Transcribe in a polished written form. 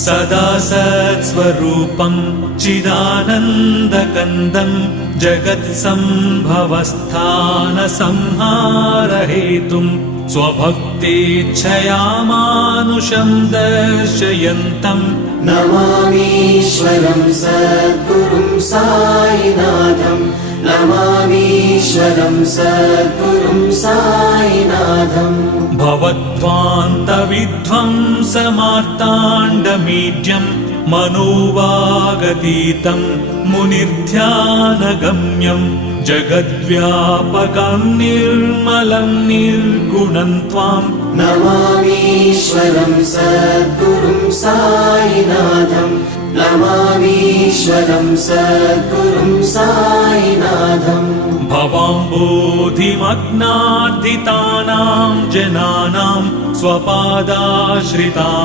सदा सत्स्वरूपं चिदानन्दकन्दं जगत्सम्भवस्थानसंहारहेतुं स्वभक्तेच्छया मानुषं दर्शयन्तं नमामीश्वरं सद्गुरुं साईनाथं नमामीश्वरं सद्गुरुं साईनाथं भवद्ध्वान्तविध्वंसमार्ताण्डमीड्यं मनोवागतीतं मुनिर्ध्यानगम्यं जगद्व्यापकं निर्मलं निर्गुणं त्वां नमामीश्वरं सद्गुरुं साईनाथं नमामीश्वरं सद्गुरुं साईनाथं भवाम्बोधिमग्नार्दितानां जनानां स्वपादाश्रितानां